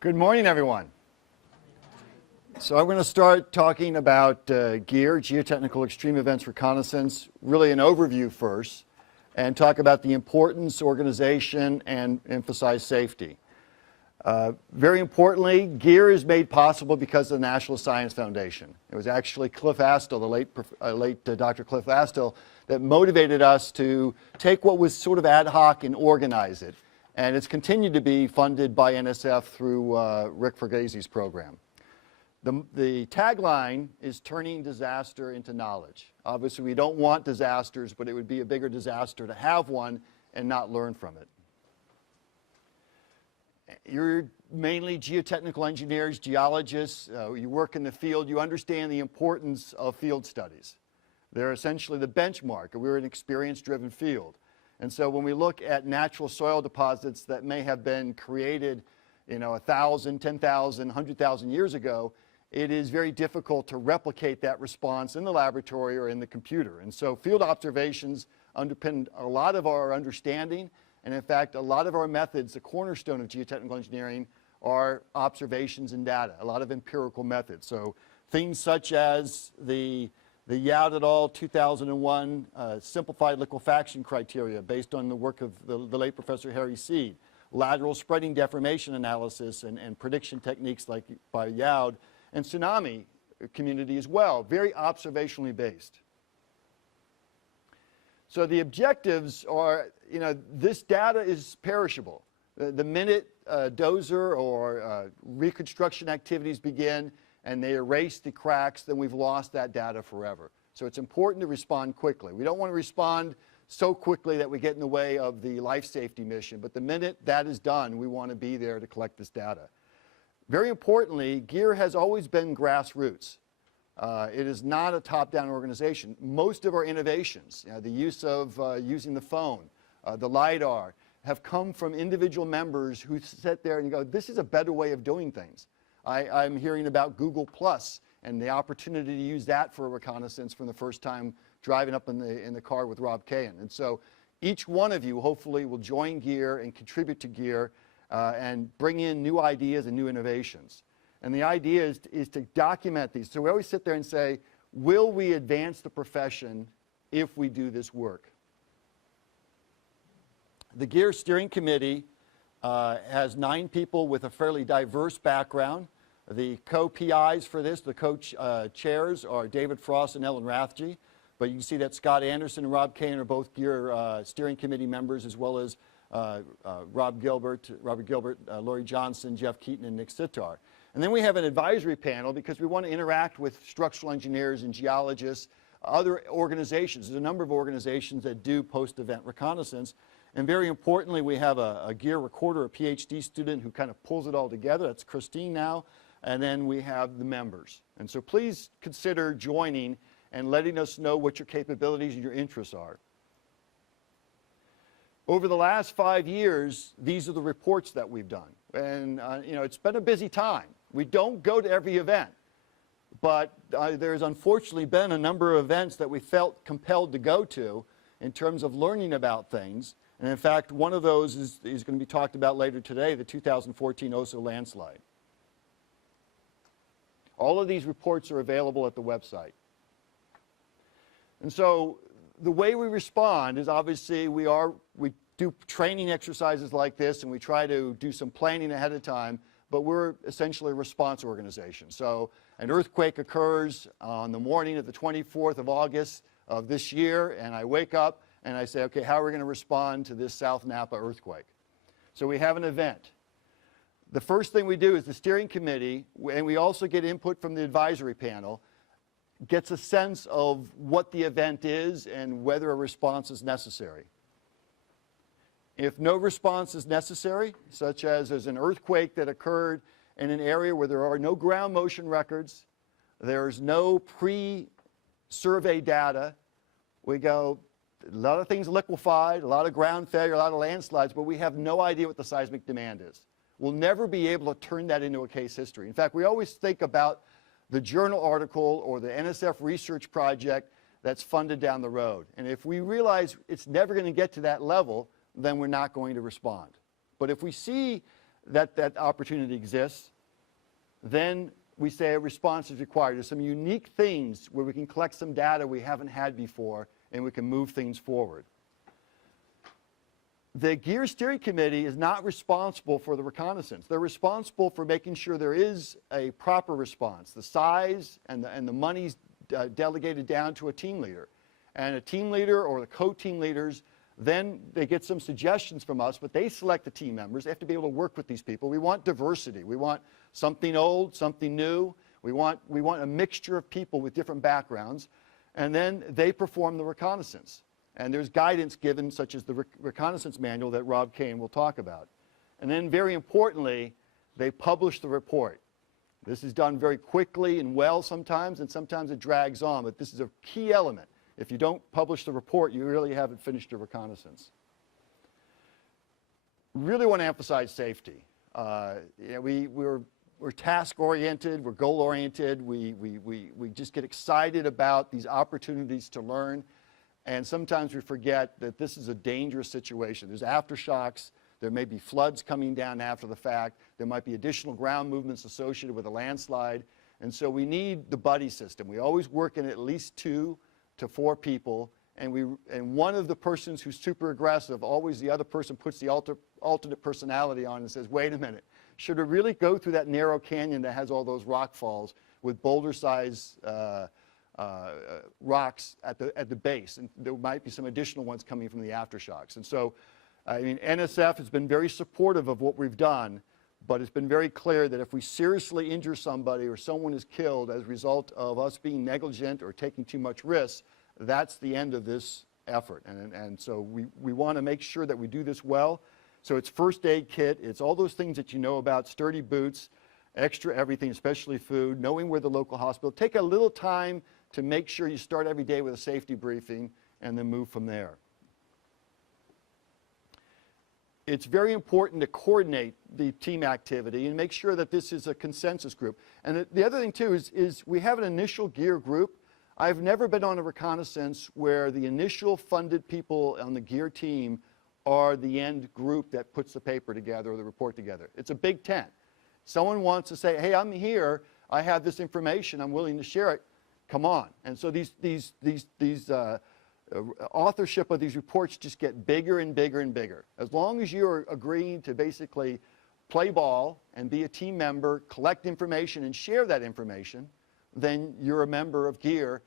Good morning, everyone. So I'm going to start talking about GEER, Geotechnical Extreme Events Reconnaissance, really an overview first, and talk about the importance, organization, and emphasize safety. Very importantly, GEER is made possible because of the National Science Foundation. It was actually Cliff Astle, the late Dr. Cliff Astle, that motivated us to take what was sort of ad hoc and organize it. And it's continued to be funded by NSF through Rick Fergasi's program. The tagline is turning disaster into knowledge. Obviously, we don't want disasters, but it would be a bigger disaster to have one and not learn from it. You're mainly geotechnical engineers, geologists. You work in the field. You understand the importance of field studies. They're essentially the benchmark. We're an experience-driven field. And so when we look at natural soil deposits that may have been created, 1,000, 10,000, 100,000 years ago, it is very difficult to replicate that response in the laboratory or in the computer. And so field observations underpin a lot of our understanding. And in fact, a lot of our methods, the cornerstone of geotechnical engineering, are observations and data, a lot of empirical methods. So things such as the Youde et al. 2001 simplified liquefaction criteria based on the work of the late Professor Harry Seed, lateral spreading deformation analysis and prediction techniques like by Youde, and tsunami community as well, very observationally based. So the objectives are, this data is perishable. The minute dozer or reconstruction activities begin, and they erase the cracks, then we've lost that data forever. So it's important to respond quickly. We don't want to respond so quickly that we get in the way of the life safety mission, but the minute that is done, we want to be there to collect this data. Very importantly, GEER has always been grassroots. It is not a top-down organization. Most of our innovations, the use of using the phone, the LiDAR, have come from individual members who sit there and go, this is a better way of doing things. I'm hearing about Google Plus and the opportunity to use that for a reconnaissance for the first time driving up in the car with Rob Cahan. And so each one of you hopefully will join GEER and contribute to GEER and bring in new ideas and new innovations. And the idea is to document these. So we always sit there and say, will we advance the profession if we do this work? The GEER Steering Committee has 9 people with a fairly diverse background. The co-PIs for this, the co-chairs, are David Frost and Ellen Rathje. But you can see that Scott Anderson and Rob Cahan are both GEER Steering Committee members, as well as Robert Gilbert, Laurie Johnson, Jeff Keaton, and Nick Sitar. And then we have an advisory panel because we want to interact with structural engineers and geologists, other organizations. There's a number of organizations that do post-event reconnaissance. And very importantly, we have a GEER recorder, a PhD student who kind of pulls it all together. That's Christine now. And then we have the members. And so please consider joining and letting us know what your capabilities and your interests are. Over the last 5 years, these are the reports that we've done. And it's been a busy time. We don't go to every event. But there's unfortunately been a number of events that we felt compelled to go to in terms of learning about things. And in fact, one of those is going to be talked about later today, the 2014 Oso landslide. All of these reports are available at the website. And so the way we respond is obviously we do training exercises like this, and we try to do some planning ahead of time, but we're essentially a response organization. So an earthquake occurs on the morning of the 24th of August of this year, and I wake up and I say, okay, how are we going to respond to this South Napa earthquake? So we have an event. The first thing we do is the steering committee, and we also get input from the advisory panel, gets a sense of what the event is and whether a response is necessary. If no response is necessary, such as there's an earthquake that occurred in an area where there are no ground motion records, there's no pre-survey data, we go, a lot of things liquefied, a lot of ground failure, a lot of landslides, but we have no idea what the seismic demand is. We'll never be able to turn that into a case history. In fact, we always think about the journal article or the NSF research project that's funded down the road. And if we realize it's never going to get to that level, then we're not going to respond. But if we see that opportunity exists. Then we say a response is required. There's some unique things where we can collect some data we haven't had before, and we can move things forward. The GEER Steering Committee is not responsible for the reconnaissance. They're responsible for making sure there is a proper response. The size and the money's delegated down to a team leader. And a team leader or the co-team leaders, then they get some suggestions from us, but they select the team members. They have to be able to work with these people. We want diversity. We want something old, something new. We want a mixture of people with different backgrounds. And then they perform the reconnaissance. And there's guidance given, such as the reconnaissance manual that Rob Kane will talk about. And then very importantly, they publish the report. This is done very quickly and well sometimes, and sometimes it drags on, but this is a key element. If you don't publish the report, you really haven't finished your reconnaissance. Really want to emphasize safety. We're task-oriented, we're goal-oriented, we just get excited about these opportunities to learn, and sometimes we forget that this is a dangerous situation. There's aftershocks, there may be floods coming down after the fact, there might be additional ground movements associated with a landslide, and so we need the buddy system. We always work in at least 2 to 4 people, and one of the persons who's super aggressive, always the other person puts the alternate personality on and says, wait a minute, should we really go through that narrow canyon that has all those rock falls with boulder-sized rocks at the base? And there might be some additional ones coming from the aftershocks. And so, I mean, NSF has been very supportive of what we've done, but it's been very clear that if we seriously injure somebody or someone is killed as a result of us being negligent or taking too much risk, that's the end of this effort. And so we want to make sure that we do this well. So it's first aid kit, it's all those things that you know about, sturdy boots, extra everything, especially food, knowing where the local hospital. Take a little time to make sure you start every day with a safety briefing and then move from there. It's very important to coordinate the team activity and make sure that this is a consensus group. And the other thing too is we have an initial GEER group. I've never been on a reconnaissance where the initial funded people on the GEER team are the end group that puts the paper together or the report together. It's a big tent. Someone wants to say, hey, I'm here, I have this information, I'm willing to share it, come on. And so these authorship of these reports just get bigger and bigger and bigger. As long as you're agreeing to basically play ball and be a team member, collect information and share that information, then you're a member of GEER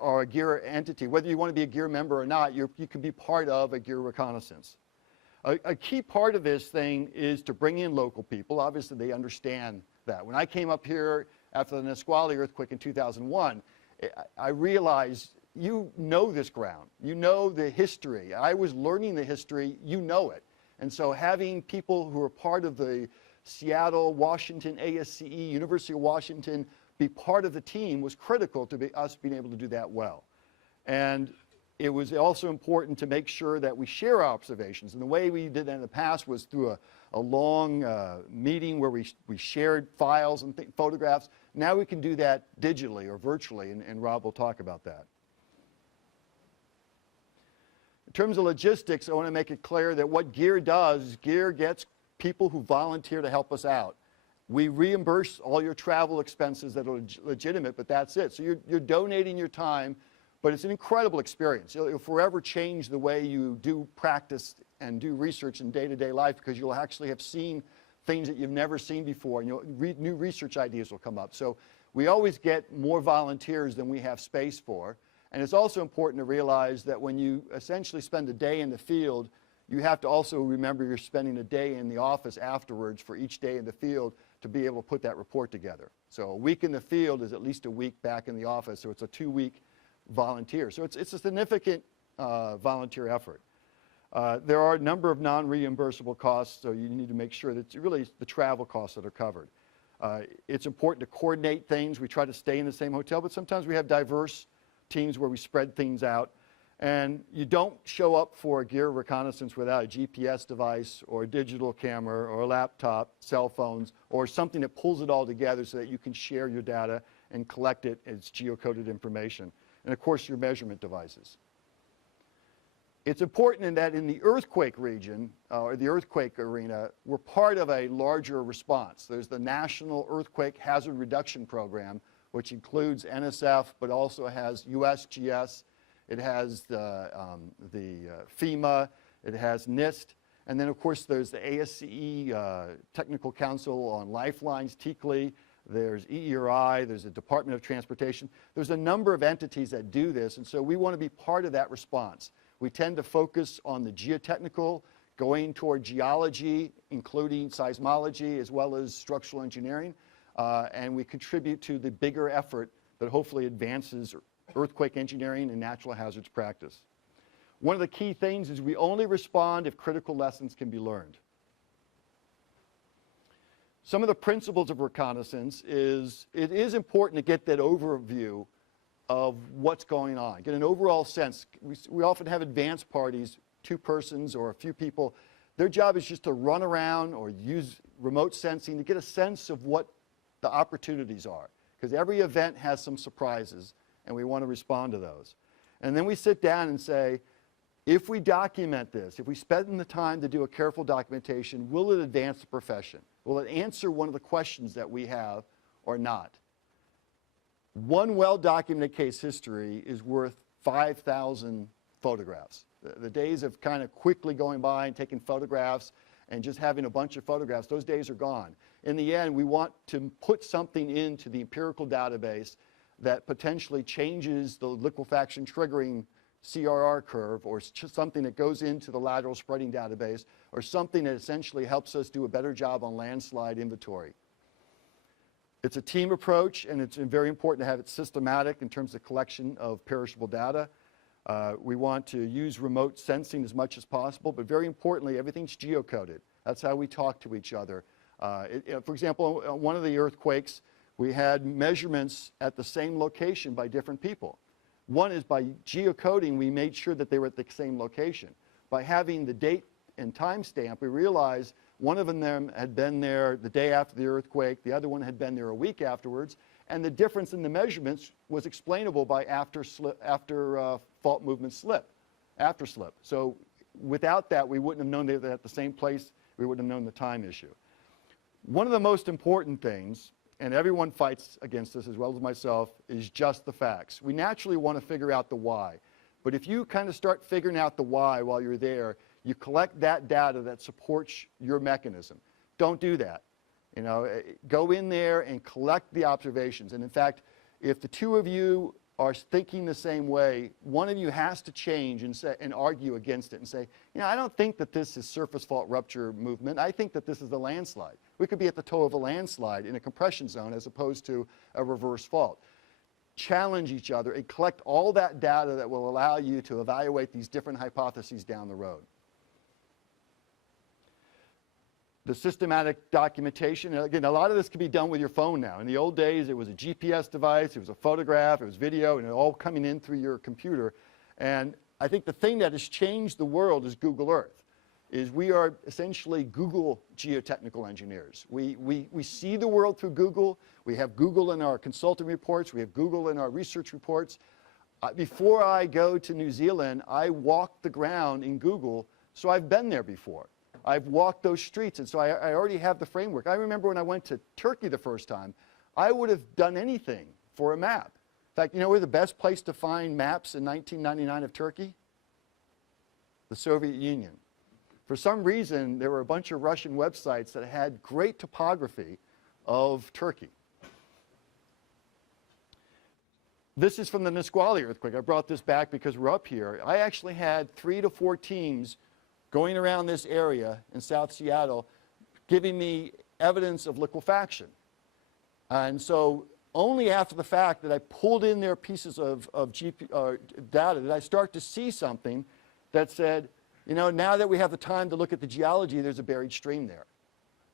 or a GEER entity. Whether you want to be a GEER member or not, you can be part of a GEER reconnaissance. A key part of this thing is to bring in local people. Obviously, they understand that. When I came up here after the Nisqually earthquake in 2001, I realized you know this ground. You know the history. I was learning the history. You know it. And so having people who are part of the Seattle, Washington, ASCE, University of Washington, be part of the team was critical to us being able to do that well. And it was also important to make sure that we share our observations. And the way we did that in the past was through a long meeting where we shared files and photographs. Now we can do that digitally or virtually, and Rob will talk about that. In terms of logistics, I want to make it clear that what GEER does is GEER gets people who volunteer to help us out. We reimburse all your travel expenses that are legitimate, but that's it. So you're donating your time, but it's an incredible experience. It'll forever change the way you do practice and do research in day-to-day life, because you'll actually have seen things that you've never seen before, and new research ideas will come up. So we always get more volunteers than we have space for. And it's also important to realize that when you essentially spend a day in the field, you have to also remember you're spending a day in the office afterwards for each day in the field to be able to put that report together. So a week in the field is at least a week back in the office, so it's a 2-week volunteer. So it's a significant volunteer effort. There are a number of non-reimbursable costs, so you need to make sure that it's really the travel costs that are covered. It's important to coordinate things. We try to stay in the same hotel, but sometimes we have diverse teams where we spread things out. And you don't show up for a GEER reconnaissance without a GPS device or a digital camera or a laptop, cell phones, or something that pulls it all together so that you can share your data and collect it as geocoded information. And of course, your measurement devices. It's important in that in the earthquake region, or the earthquake arena, we're part of a larger response. There's the National Earthquake Hazard Reduction Program, which includes NSF, but also has USGS, it has the FEMA, it has NIST, and then of course there's the ASCE Technical Council on Lifelines, TCLE, there's EERI, there's the Department of Transportation. There's a number of entities that do this, and so we want to be part of that response. We tend to focus on the geotechnical, going toward geology, including seismology, as well as structural engineering, and we contribute to the bigger effort that hopefully advances earthquake engineering and natural hazards practice. One of the key things is we only respond if critical lessons can be learned. Some of the principles of reconnaissance is, it is important to get that overview of what's going on, get an overall sense. We often have advance parties, 2 persons or a few people. Their job is just to run around or use remote sensing to get a sense of what the opportunities are, because every event has some surprises, and we want to respond to those. And then we sit down and say, if we document this, if we spend the time to do a careful documentation, will it advance the profession? Will it answer one of the questions that we have or not? One well-documented case history is worth 5,000 photographs. The days of kind of quickly going by and taking photographs and just having a bunch of photographs, those days are gone. In the end, we want to put something into the empirical database that potentially changes the liquefaction triggering CRR curve, or something that goes into the lateral spreading database, or something that essentially helps us do a better job on landslide inventory. It's a team approach, and it's very important to have it systematic in terms of collection of perishable data. We want to use remote sensing as much as possible, but very importantly, everything's geocoded. That's how we talk to each other. For example, on one of the earthquakes, we had measurements at the same location by different people. One is by geocoding, we made sure that they were at the same location. By having the date and time stamp, we realized one of them had been there the day after the earthquake, the other one had been there a week afterwards, and the difference in the measurements was explainable by after fault movement slip, after slip. So without that, we wouldn't have known they were at the same place, we wouldn't have known the time issue. One of the most important things, and everyone fights against this as well as myself, is just the facts. We naturally want to figure out the why. But if you kind of start figuring out the why while you're there, you collect that data that supports your mechanism. Don't do that. You know, go in there and collect the observations. And in fact, if the 2 of you are thinking the same way, one of you has to change and argue against it and say, you know, I don't think that this is surface fault rupture movement. I think that this is a landslide. We could be at the toe of a landslide in a compression zone as opposed to a reverse fault. Challenge each other and collect all that data that will allow you to evaluate these different hypotheses down the road. The systematic documentation, and again, a lot of this can be done with your phone now. In the old days, it was a GPS device, it was a photograph, it was video, and it all coming in through your computer. And I think the thing that has changed the world is Google Earth, is we are essentially Google geotechnical engineers. We see the world through Google. We have Google in our consulting reports. We have Google in our research reports. Before I go to New Zealand, I walk the ground in Google, so I've been there before. I've walked those streets, and so I already have the framework. I remember when I went to Turkey the first time, I would have done anything for a map. In fact, you know where the best place to find maps in 1999 of Turkey? The Soviet Union. For some reason, there were a bunch of Russian websites that had great topography of Turkey. This is from the Nisqually earthquake. I brought this back because we're up here. I actually had 3 to 4 teams going around this area in South Seattle, giving me evidence of liquefaction. And so only after the fact that I pulled in their pieces of data did I start to see something that said, you know, now that we have the time to look at the geology, there's a buried stream there.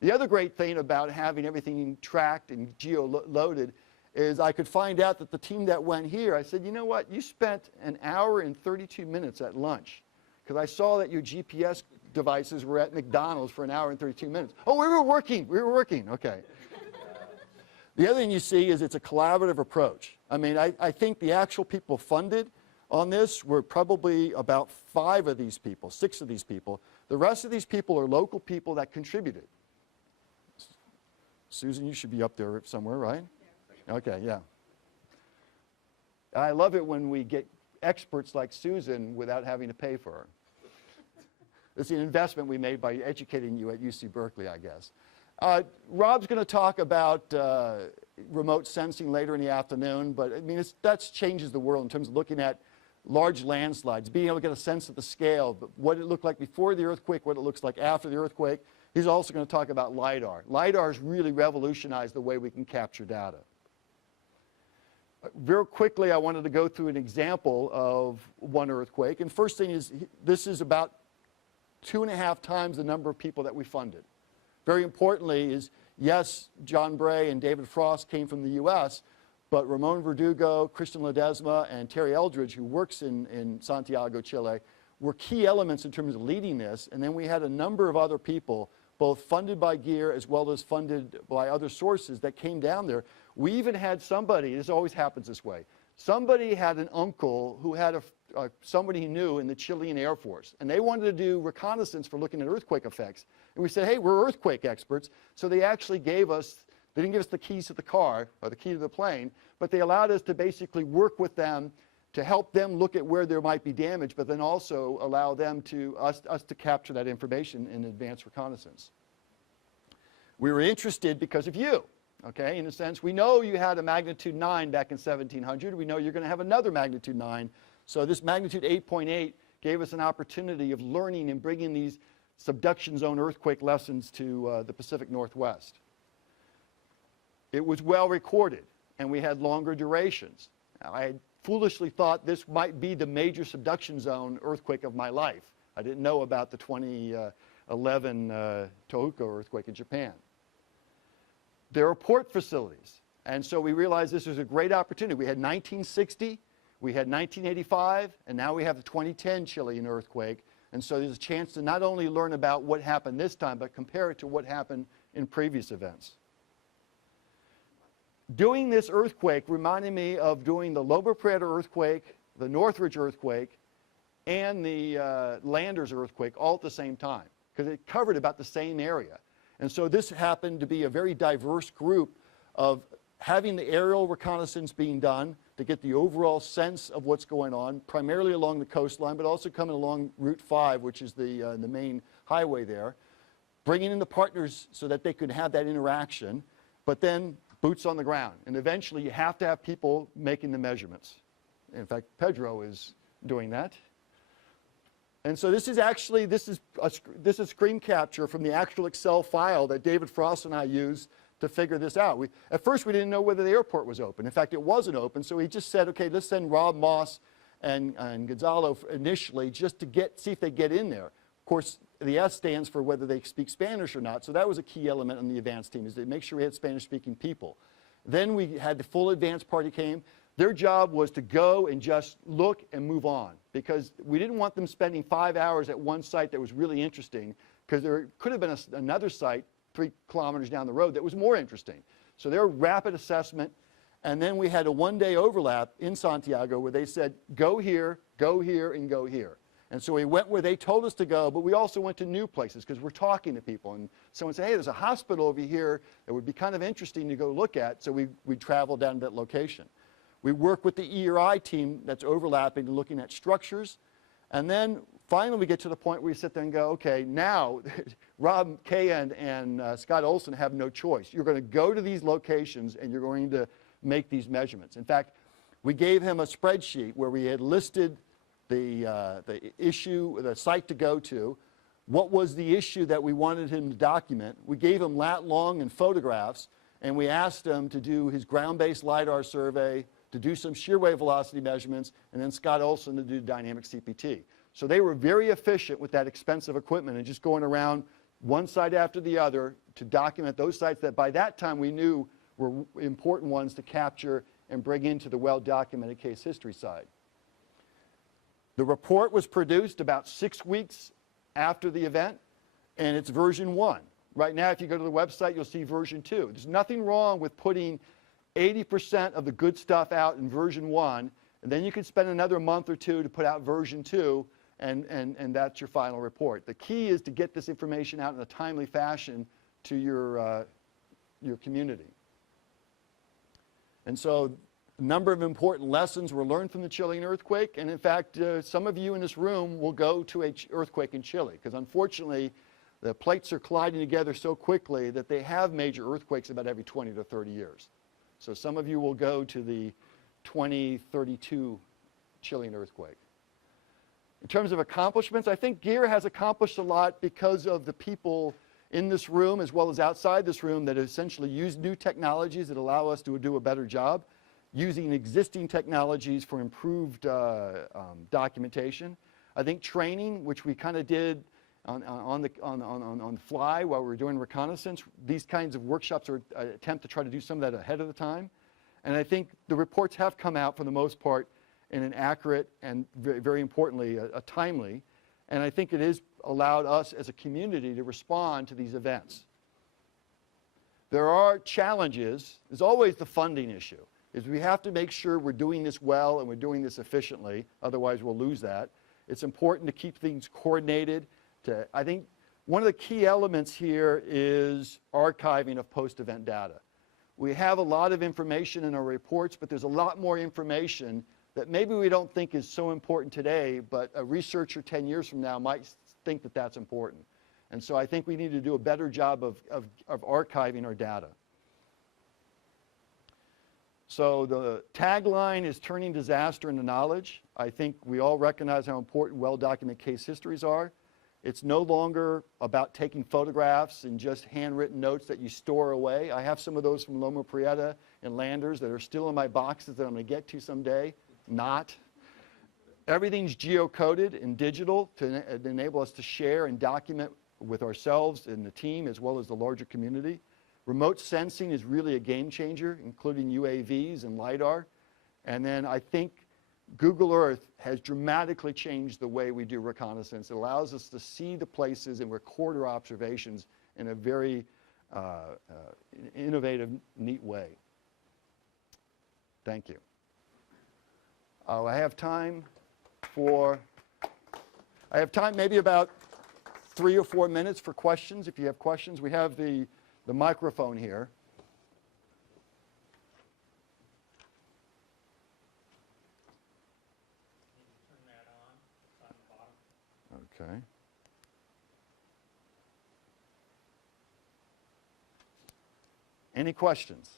The other great thing about having everything tracked and geo-loaded is I could find out that the team that went here, I said, you know what, you spent an hour and 32 minutes at lunch, because I saw that your GPS devices were at McDonald's for an hour and 32 minutes. Oh, we were working, okay. The other thing you see is it's a collaborative approach. I mean, I think the actual people funded on this were probably about 5 of these people, 6 of these people. The rest of these people are local people that contributed. Susan, you should be up there somewhere, right? Okay, yeah. I love it when we get experts like Susan without having to pay for her. It's an investment we made by educating you at UC Berkeley, I guess. Rob's going to talk about remote sensing later in the afternoon, but I mean, that changes the world in terms of looking at large landslides, being able to get a sense of the scale, but what it looked like before the earthquake, what it looks like after the earthquake. He's also going to talk about LiDAR. LiDAR has really revolutionized the way we can capture data. Very quickly, I wanted to go through an example of one earthquake. And first thing is, this is about 2.5 times the number of people that we funded. Very importantly is, yes, John Bray and David Frost came from the US, but Ramon Verdugo, Christian Ledesma, and Terry Eldridge, who works in Santiago, Chile, were key elements in terms of leading this. And then we had a number of other people, both funded by GEER as well as funded by other sources, that came down there. We even had somebody, this always happens this way, somebody had an uncle who had somebody he knew in the Chilean Air Force, and they wanted to do reconnaissance for looking at earthquake effects. And we said, hey, we're earthquake experts. So they actually gave us, they didn't give us the keys to the car or the key to the plane, but they allowed us to basically work with them to help them look at where there might be damage, but then also allow them to, us to capture that information in advanced reconnaissance. We were interested because of you. Okay, in a sense, we know you had a magnitude 9 back in 1700. We know you're going to have another magnitude 9. So this magnitude 8.8 gave us an opportunity of learning and bringing these subduction zone earthquake lessons to the Pacific Northwest. It was well recorded, and we had longer durations. Now, I had foolishly thought this might be the major subduction zone earthquake of my life. I didn't know about the 2011 Tohoku earthquake in Japan. There are port facilities, and so we realized this was a great opportunity. We had 1960, we had 1985, and now we have the 2010 Chilean earthquake, and so there's a chance to not only learn about what happened this time, but compare it to what happened in previous events. Doing this earthquake reminded me of doing the Loma Prieta earthquake, the Northridge earthquake, and the Landers earthquake all at the same time, because it covered about the same area. And so this happened to be a very diverse group of having the aerial reconnaissance being done to get the overall sense of what's going on, primarily along the coastline, but also coming along Route 5, which is the main highway there, bringing in the partners so that they could have that interaction, but then boots on the ground. And eventually you have to have people making the measurements. In fact, Pedro is doing that. And so this is actually, this is screen capture from the actual Excel file that David Frost and I used to figure this out. At first we didn't know whether the airport was open. In fact, it wasn't open, so we just said, okay, let's send Rob Moss and Gonzalo initially just to see if they get in there. Of course, the S stands for whether they speak Spanish or not, so that was a key element on the advanced team, is to make sure we had Spanish-speaking people. Then we had the full advanced party came. Their job was to go and just look and move on, because we didn't want them spending 5 hours at one site that was really interesting, because there could have been another site 3 kilometers down the road that was more interesting. So their rapid assessment, and then we had a one-day overlap in Santiago where they said, go here, and go here. And so we went where they told us to go, but we also went to new places because we're talking to people. And someone said, hey, there's a hospital over here that would be kind of interesting to go look at, so we traveled down to that location. We work with the ERI team that's overlapping and looking at structures. And then finally we get to the point where we sit there and go, okay, now Rob Kay and Scott Olson have no choice. You're going to go to these locations and you're going to make these measurements. In fact, we gave him a spreadsheet where we had listed the issue, the site to go to, what was the issue that we wanted him to document. We gave him lat long and photographs, and we asked him to do his ground-based LiDAR survey, to do some shear wave velocity measurements, and then Scott Olson to do dynamic CPT. So they were very efficient with that expensive equipment and just going around one site after the other to document those sites that by that time we knew were important ones to capture and bring into the well-documented case history side. The report was produced about 6 weeks after the event, and it's version 1. Right now, if you go to the website, you'll see version 2. There's nothing wrong with putting 80% of the good stuff out in version 1, And then you can spend another month or two to put out version 2, and that's your final report. The key is to get this information out in a timely fashion to your community. And so a number of important lessons were learned from the Chilean earthquake, and in fact, some of you in this room will go to an earthquake in Chile, because unfortunately, the plates are colliding together so quickly that they have major earthquakes about every 20 to 30 years. So some of you will go to the 2032 Chilean earthquake. In terms of accomplishments, I think GEER has accomplished a lot because of the people in this room as well as outside this room that essentially use new technologies that allow us to do a better job, using existing technologies for improved documentation. I think training, which we kind of did on the fly while we were doing reconnaissance, these kinds of workshops are an attempt to try to do some of that ahead of the time. And I think the reports have come out for the most part in an accurate and very, very importantly, a timely. And I think it has allowed us as a community to respond to these events. There are challenges. There's always the funding issue. Is we have to make sure we're doing this well and we're doing this efficiently. Otherwise, we'll lose that. It's important to keep things coordinated. I think one of the key elements here is archiving of post-event data. We have a lot of information in our reports, but there's a lot more information that maybe we don't think is so important today, but a researcher 10 years from now might think that that's important. And so I think we need to do a better job of archiving our data. So the tagline is turning disaster into knowledge. I think we all recognize how important well-documented case histories are. It's no longer about taking photographs and just handwritten notes that you store away. I have some of those from Loma Prieta and Landers that are still in my boxes that I'm going to get to someday. Not. Everything's geocoded and digital to enable us to share and document with ourselves and the team as well as the larger community. Remote sensing is really a game changer, including UAVs and LiDAR. And then I think Google Earth has dramatically changed the way we do reconnaissance. It allows us to see the places and record our observations in a very innovative, neat way. Thank you. I have time maybe about 3 or 4 minutes for questions. If you have questions, we have the microphone here. Okay. Any questions?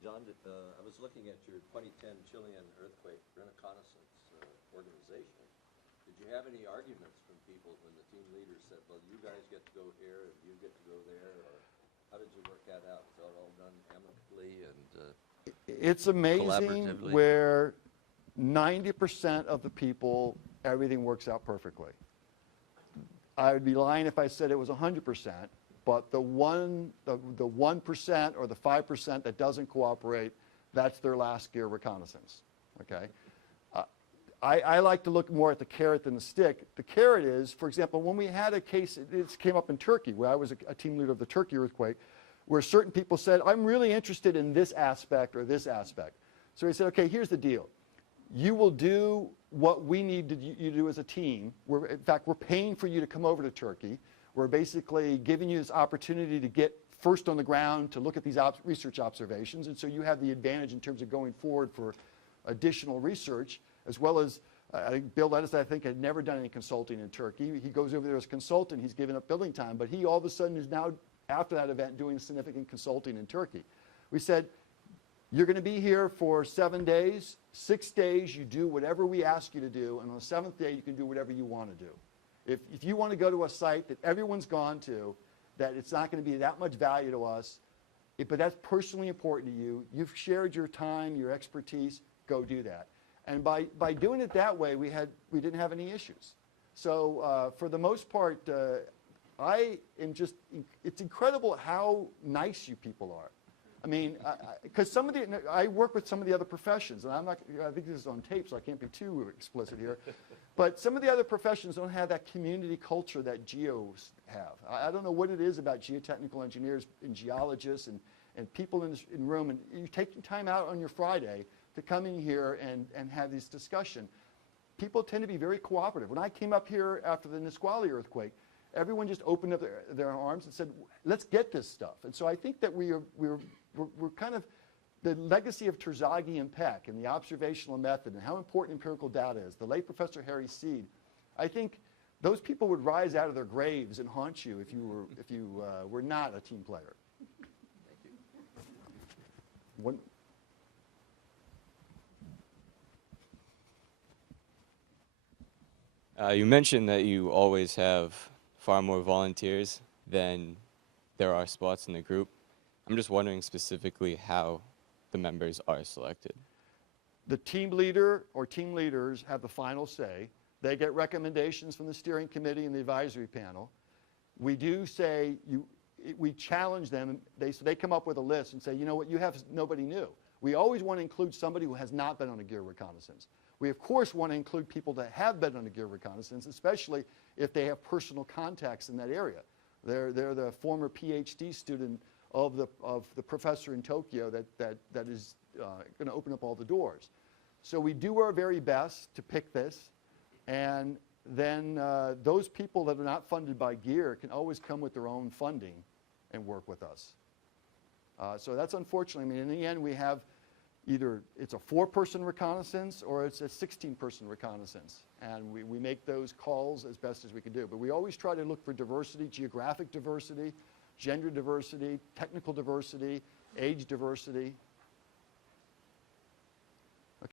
John, I was looking at your 2010 Chilean earthquake reconnaissance organization. Did you have any arguments from people when the team leaders said, well, you guys get to go here and you get to go there? Or how did you work that out? Was that all done amicably and it's amazing where 90% of the people, everything works out perfectly. I would be lying if I said it was 100%, but the 1% or the 5% that doesn't cooperate, that's their last GEER reconnaissance, okay? I like to look more at the carrot than the stick. The carrot is, for example, when we had a case, this came up in Turkey, where I was a team leader of the Turkey earthquake, where certain people said, I'm really interested in this aspect or this aspect. So we said, okay, here's the deal. You will do what we need you to do as a team. In fact, we're paying for you to come over to Turkey. We're basically giving you this opportunity to get first on the ground to look at these research observations. And so you have the advantage in terms of going forward for additional research, as well as I think Bill Lettis, I think, had never done any consulting in Turkey. He goes over there as a consultant. He's given up building time. But he all of a sudden is now, after that event, doing significant consulting in Turkey. We said, you're going to be here for 7 days. 6 days, you do whatever we ask you to do. And on the 7th day, you can do whatever you want to do. If you want to go to a site that everyone's gone to, that it's not going to be that much value to us, but that's personally important to you, you've shared your time, your expertise, go do that. And by doing it that way, we didn't have any issues. So for the most part, I am just, it's incredible how nice you people are. I mean, because I work with some of the other professions, and I think this is on tape, so I can't be too explicit here, but some of the other professions don't have that community culture that geos have. I don't know what it is about geotechnical engineers and geologists and people in the room, and you take time out on your Friday to come in here and have this discussion. People tend to be very cooperative. When I came up here after the Nisqually earthquake, everyone just opened up their arms and said, let's get this stuff. And so I think that we're kind of, the legacy of Terzaghi and Peck and the observational method and how important empirical data is, the late Professor Harry Seed, I think those people would rise out of their graves and haunt you if you were not a team player. Thank you. One, You mentioned that you always have far more volunteers than there are spots in the group. I'm just wondering specifically how the members are selected. the team leader or team leaders have the final say. They get recommendations from the steering committee and the advisory panel. We do say, we challenge them. They come up with a list and say, you know what, you have nobody new. We always want to include somebody who has not been on a GEER reconnaissance. We, of course, want to include people that have been on a GEER reconnaissance, especially if they have personal contacts in that area. They're the former PhD student of the professor in Tokyo that is going to open up all the doors. So we do our very best to pick this, and then those people that are not funded by GEER can always come with their own funding and work with us. So that's unfortunately, I mean, in the end we have either it's a 4-person reconnaissance or it's a 16-person reconnaissance. And we make those calls as best as we can do. But we always try to look for diversity, geographic diversity, gender diversity, technical diversity, age diversity.